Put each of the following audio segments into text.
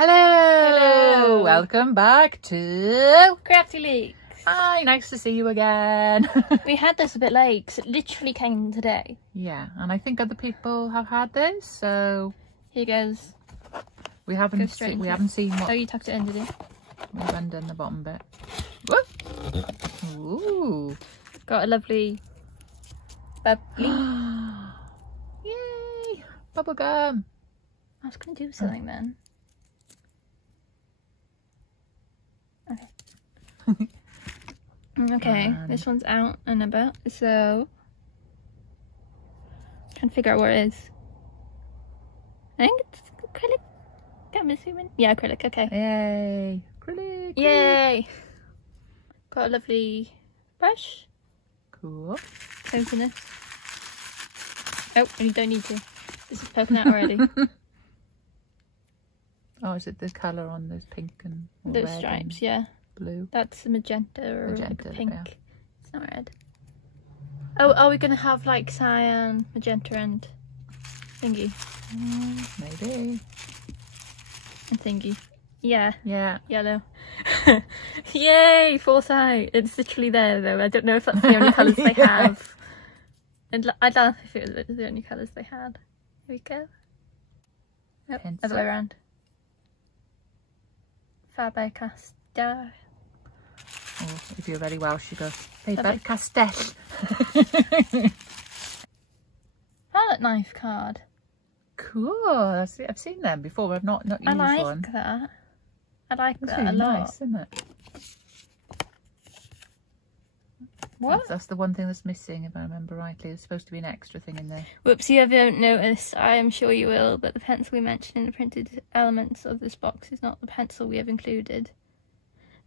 Hello! Hello! Welcome back to Crafty Leaks. Hi, nice to see you again. We had this a bit late because it literally came today. Yeah, and I think other people have had this, so Here goes. we haven't seen what Oh, you tucked it in, did you? we've undone the bottom bit. Whoop! Ooh! Got a lovely bubbly. Yay! Bubblegum! I was going to do something then. Okay, this one's out and about, so trying to figure out where it is. I think it's acrylic. I'm assuming. Yeah, acrylic. Okay. Yay! Acrylic! Yay! Got a lovely brush. Cool. Open it. Oh, you don't need to. This is poking out already. Oh, is it the colour on those pink and Those red stripes, and yeah. blue? That's a magenta or like Magenta, a pink. yeah. It's not red. Oh, are we gonna have like cyan, magenta, and thingy? Maybe. And thingy. Yeah, Yeah. yellow. Yay, foresight! It's literally there though. I don't know if that's the only colours they Yeah. have. And I'd laugh if it was the only colours they had. Here we go. Oh, other way around. Faber-Castell. Or if you're very Welsh, you go Faber- Faber-Castell. Palette knife card. Cool. I've seen them before. I've not used I like one. that. I like That's that really a lot. nice, isn't it? What? That's the one thing that's missing, if I remember rightly. There's supposed to be an extra thing in there. Whoopsie, if you don't notice, I am sure you will, but the pencil we mentioned in the printed elements of this box is not the pencil we have included.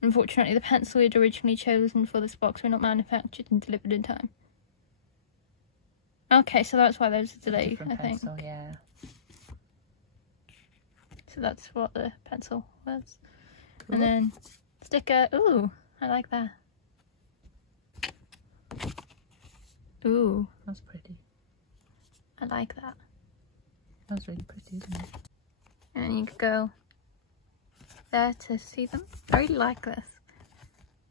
Unfortunately, the pencil we had originally chosen for this box were not manufactured and delivered in time. Okay, so that's why there's a delay, Different I think. pencil, yeah. So that's what the pencil was. Cool. And then sticker. Ooh, I like that. Ooh, That's pretty. I like that. That's really pretty, isn't it? And you could go there to see them. I really like this.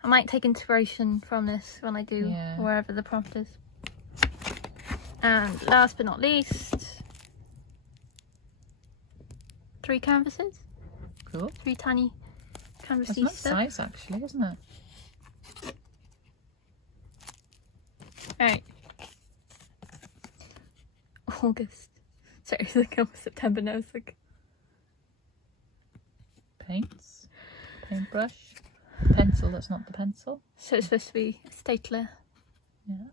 I might take inspiration from this when I do wherever the prompt is. And last but not least, 3 canvases. Cool. 3 tiny canvas That's a nice stuff. size, actually, isn't it? Right. August. Sorry, it's like almost September now. It's like Paints. Paintbrush. Pencil, that's not the pencil. so it's supposed to be a stapler. Yeah.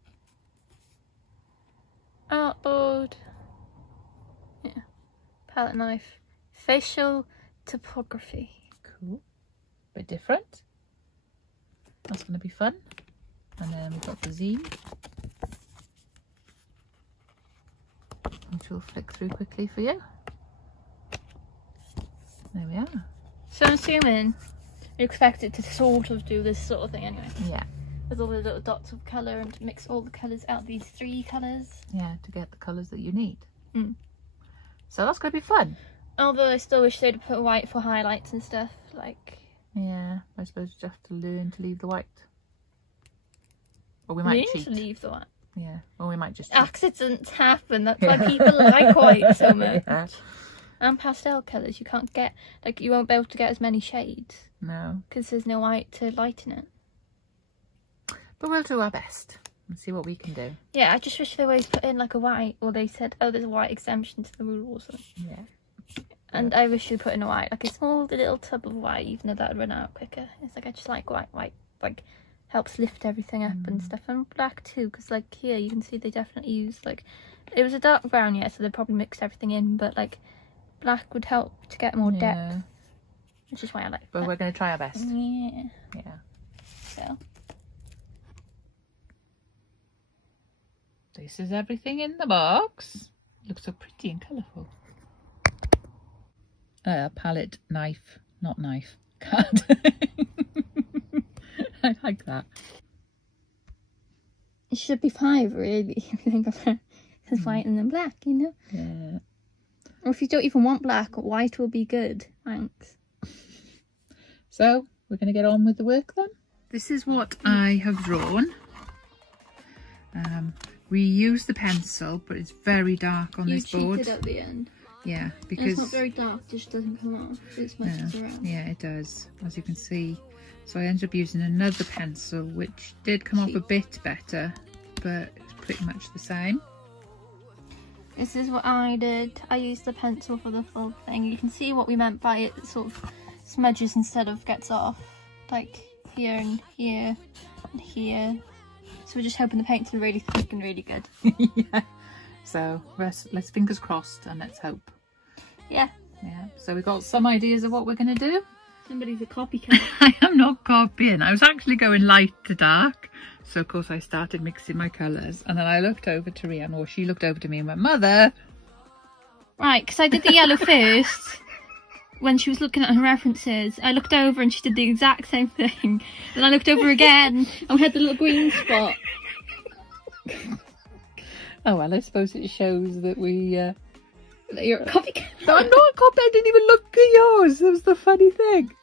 Artboard. Yeah. Palette knife. Facial topography. Cool. Bit different. That's going to be fun. And then we've got the zine, which we'll flick through quickly for you. There we are. So I'm assuming you expect it to sort of do this sort of thing anyway. Yeah. With all the little dots of colour and to mix all the colours out, these 3 colours. Yeah, to get the colours that you need. Mm. So that's going to be fun. Although I still wish they'd put white for highlights and stuff. Like, Yeah, I suppose you just have to learn to leave the white. Or we might we need cheat. to leave the white. Yeah, or we might just cheat. Accidents happen, that's why people like white so much. Yeah. And pastel colours, you can't get, like, you won't be able to get as many shades. No. Because there's no white to lighten it. But we'll do our best and see what we can do. Yeah, I just wish they always put in like a white, or they said, oh, there's a white exemption to the rule or something. Yeah. And I wish they put in a white, like a small little tub of white, even though that would run out quicker. It's like, I just like white, like, helps lift everything up and stuff. And black too, because like here you can see they definitely used, like, it was a dark brown, yeah, so they probably mixed everything in, but like, black would help to get more depth. Which is why I like But that. we're going to try our best. Yeah. Yeah. So. This is everything in the box. Looks so pretty and colourful. Palette, knife, not knife, card. I like that. It should be 5 really, if you think of it. It's white and then black, you know? Yeah. Or if you don't even want black, white will be good. Thanks. So we're going to get on with the work then. This is what I have drawn. We use the pencil, but it's very dark on this board. You cheated at the end. Yeah, because and it's not very dark, it just doesn't come off. It smudges around. Yeah, it does, as you can see. So I ended up using another pencil, which did come off a bit better, but it's pretty much the same. This is what I did. I used the pencil for the full thing. You can see what we meant by it sort of smudges instead of gets off. Like here and here and here. So we're just hoping the paint's really thick and really good. Yeah. So let's fingers crossed and let's hope. Yeah. Yeah. So we've got some ideas of what we're going to do. Somebody's a copycat. I am not copying. I was actually going light to dark. So of course I started mixing my colours, and then I looked over to Rianne, or she looked over to me and went, "Mother." Right, because I did the yellow first. When she was looking at her references, I looked over and she did the exact same thing. Then I looked over again and we had the little green spot. Oh well, I suppose it shows that we... That you're a copycat. I'm not a copy, I didn't even look at yours. That was the funny thing.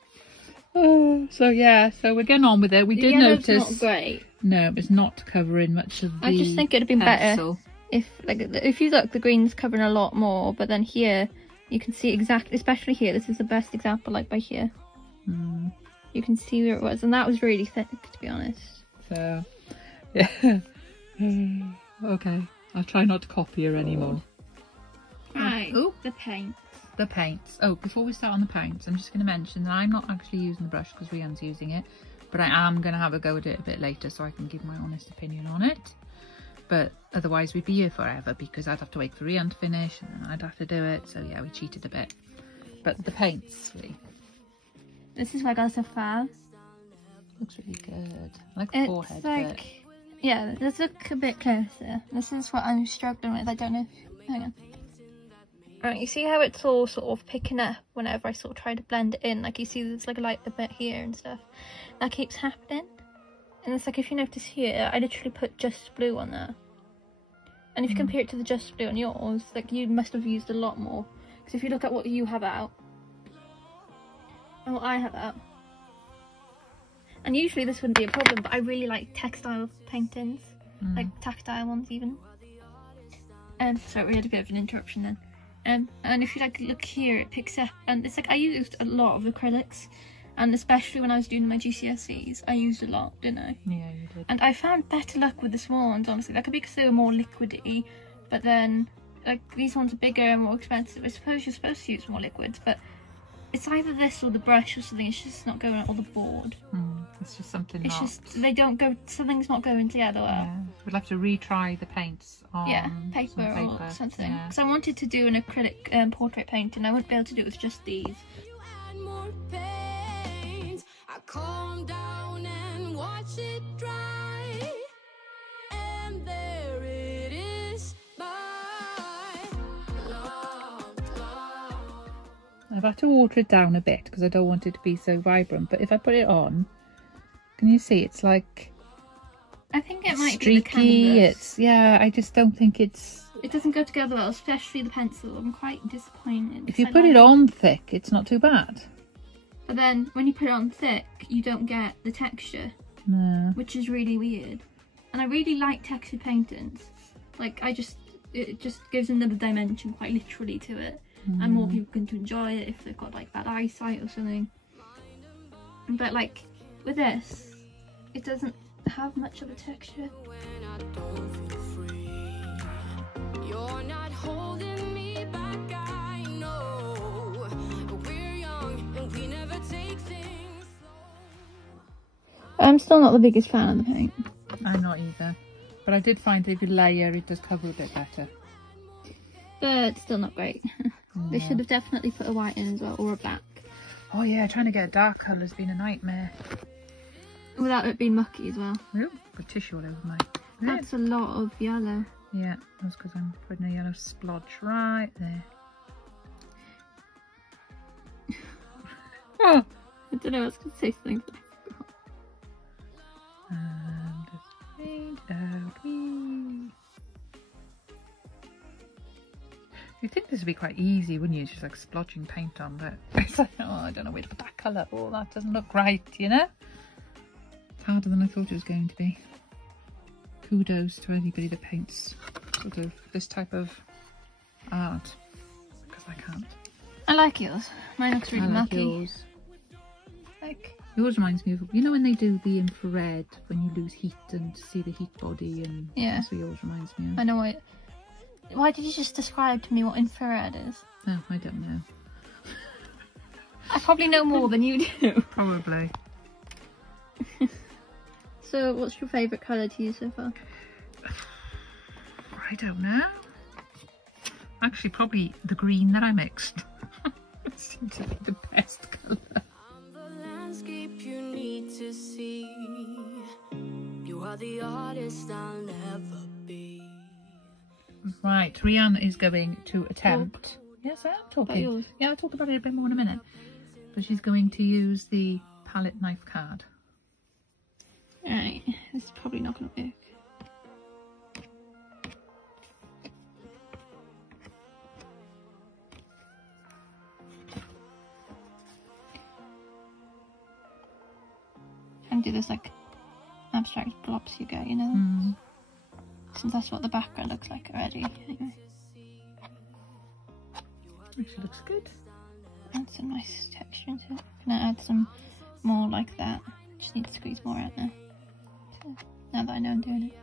So yeah, so we're getting on with it. We did notice... not great. No, it's not covering much of the I just think it'd have been pencil. Better if you look, the green's covering a lot more, but then here you can see exactly, especially here, this is the best example, like by here. You can see where it was, and that was really thick, to be honest. So, yeah. Okay, I'll try not to copy her anymore. Right, Oh, the paint. the paints. Oh, before we start on the paints, I'm just going to mention that I'm not actually using the brush because Rianne's using it, but I am going to have a go at it a bit later so I can give my honest opinion on it. But otherwise we'd be here forever because I'd have to wait for Rianne to finish and then I'd have to do it. So yeah, we cheated a bit. But the paints, really. This is where I got so far. Looks really good. I like the forehead bit. Yeah, let's look a bit closer. This is what I'm struggling with. I don't know. Hang on. Right, you see how it's all sort of picking up whenever I sort of try to blend it in? Like you see there's like a light bit here and stuff. That keeps happening. And it's like, if you notice here, I literally put Just Blue on there. And if you compare it to the Just Blue on yours, like you must have used a lot more. Because if you look at what you have out and what I have out, and usually this wouldn't be a problem, but I really like textile paintings, like tactile ones even. Sorry, we had a bit of an interruption then. And if you like look here, it picks up, and it's like I used a lot of acrylics. And especially when I was doing my GCSEs, I used a lot, didn't I? Yeah, you did. And I found better luck with the small ones, honestly. That could be because they were more liquidy, but then, like, these ones are bigger and more expensive. I suppose you're supposed to use more liquids, but it's either this or the brush or something. It's just not going, or the board. It's just something It's just, they don't go, something's not going together well. Yeah. We'll have to retry the paints on paper or something. Yeah. Because I wanted to do an acrylic portrait painting. I wouldn't be able to do it with just these. I calm down and watch it dry, and there it is, I've had to water it down a bit because I don't want it to be so vibrant, but if I put it on, can you see it's like I think it might streaky, be the canvas. it's I just don't think it doesn't go together well, especially the pencil. I'm quite disappointed. If you put it on thick, it's not too bad. But then when you put it on thick, you don't get the texture, which is really weird. And I really like textured paintings. Like it just gives another dimension, quite literally, to it, and more people can enjoy it if they've got like bad eyesight or something. But like with this, it doesn't have much of a texture. when I don't feel free. You're not holding me back, I know. We're young and we never take things slow. I'm still not the biggest fan of the paint. I'm not either. But I did find that if you layer, it does cover a bit better. But still not great. They should have definitely put a white in as well, or a black. Oh yeah, trying to get a dark colour has been a nightmare. Without it being mucky as well. Ooh, got tissue all over my... That's a lot of yellow. Yeah, that's because I'm putting a yellow splotch right there. Oh, I don't know, I was going to say something, but I forgot. And just fade out. Whee. think this would be quite easy, wouldn't you? Just like splodging paint on, but it's like, oh, I don't know where to put that colour. Oh, that doesn't look right, you know? It's harder than I thought it was going to be. Kudos to anybody that paints sort of this type of art, because I can't. I like yours. Mine looks really I like milky. yours. Yours reminds me of, you know, when they do the infrared, when you lose heat and see the heat body, and Yeah. that's what yours reminds me of. I know what. Why did you just describe to me what infrared is? No, I don't know. I probably know more than you do. Probably. So, what's your favourite colour to use so far? I don't know. Actually, probably the green that I mixed. It seems to be the best colour. I'm the landscape you need to see. You are the artist I'll never be. Right, Rianne is going to attempt. Yes, I am About talking. yours? Yeah, I'll talk about it a bit more in a minute. But she's going to use the palette knife card. Right, this is probably not going to work. And do this like abstract blobs you get, you know? Mm. Since that's what the background looks like already. Anyway, Actually looks good. add some nice texture into it. Gonna add some more like that. Just need to squeeze more out now. So, now that I know I'm doing it.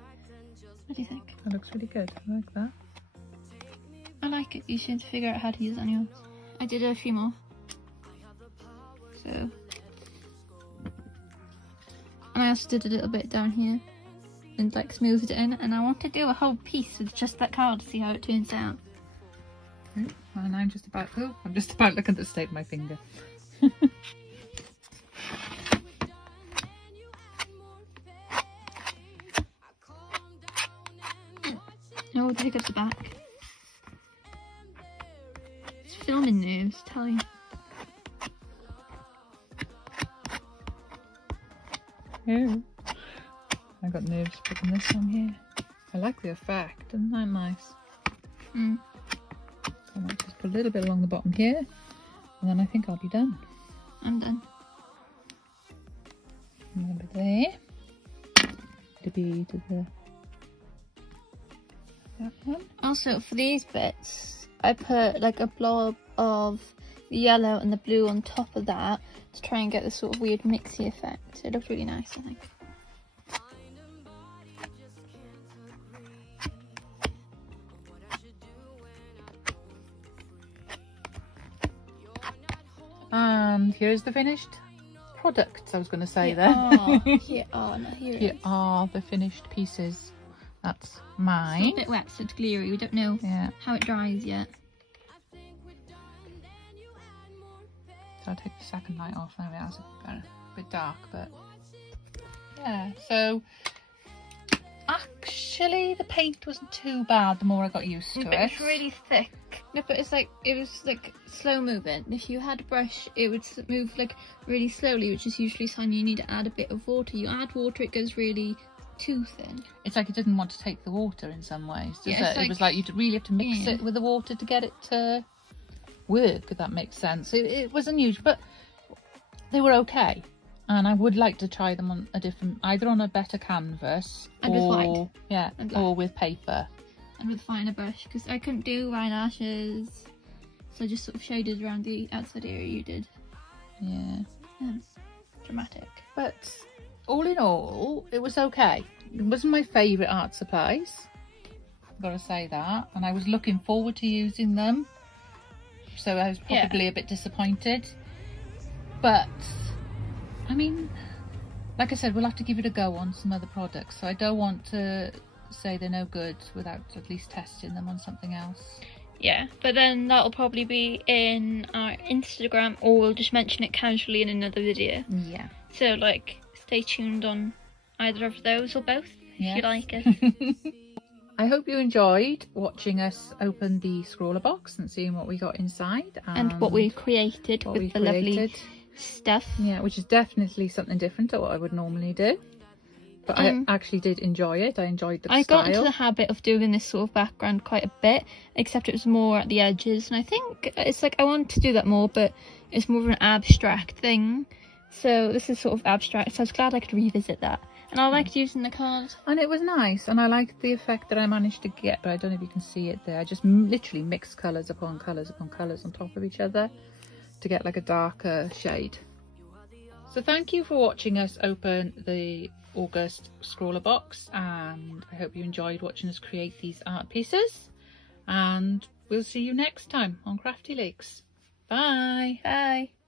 What do you think? That looks really good. I like that. I like it. You should figure out how to use it on yours. I did a few more. So. And I also did a little bit down here. And like smoothed it in. And I want to do a whole piece with just that card to see how it turns out. Right, and I'm just about looking at the state of my finger. Oh, take up the back. It's filming nerves, tell you. Oh, I got nerves putting this on here. I like the effect, isn't that nice? Mm. So I might just put a little bit along the bottom here, and then I think I'll be done. I'm done. Remember there. To be to the that one. Also, for these bits, I put like a blob of the yellow and the blue on top of that to try and get this sort of weird mixy effect. It looked really nice, I think. And here's the finished product, I was going to say Here there. here Here are the finished pieces. That's It's mine. a bit wet, so it's glary. We don't know Yeah, how it dries yet. so I'll take the second light off now. It's a bit dark, but yeah. So actually the paint wasn't too bad the more I got used to But it. it's really thick. No, but it's like, it was like slow moving. If you had a brush, it would move like really slowly, which is usually a sign you need to add a bit of water. You add water, it goes really too thin. It's like it didn't want to take the water in some ways. Does Yeah, it? it's It was like you really have to mix yeah. it with the water to get it to work, if that makes sense. It was unusual, but they were okay. And I would like to try them on a different, either on a better canvas And with white. Yeah, And black. or with paper. And with a finer brush, because I couldn't do eyelashes, so I just sort of shaded around the outside area you did. Yeah. Dramatic. But all in all, it was okay. It wasn't my favourite art supplies, I've got to say that. And I was looking forward to using them, so I was probably a bit disappointed. But I mean, like I said, we'll have to give it a go on some other products, so I don't want to say they're no good without at least testing them on something else. Yeah, but then that'll probably be in our Instagram, or we'll just mention it casually in another video. Yeah. So, like, stay tuned on either of those or both, if you like it. I hope you enjoyed watching us open the scroller box and seeing what we got inside. And what we created what with we the lovely created. stuff. Yeah, which is definitely something different to what I would normally do. but I actually did enjoy it. I enjoyed the I style. got into the habit of doing this sort of background quite a bit, except it was more at the edges, and I think it's like I want to do that more, but it's more of an abstract thing. So this is sort of abstract, so I was glad I could revisit that. And I liked using the card. And it was nice, and I liked the effect that I managed to get, but I don't know if you can see it there. I just literally mixed colours upon colours upon colours on top of each other to get like a darker shade. So thank you for watching us open the August Scrawler box, and I hope you enjoyed watching us create these art pieces, and we'll see you next time on Crafty Leeks. Bye! Bye!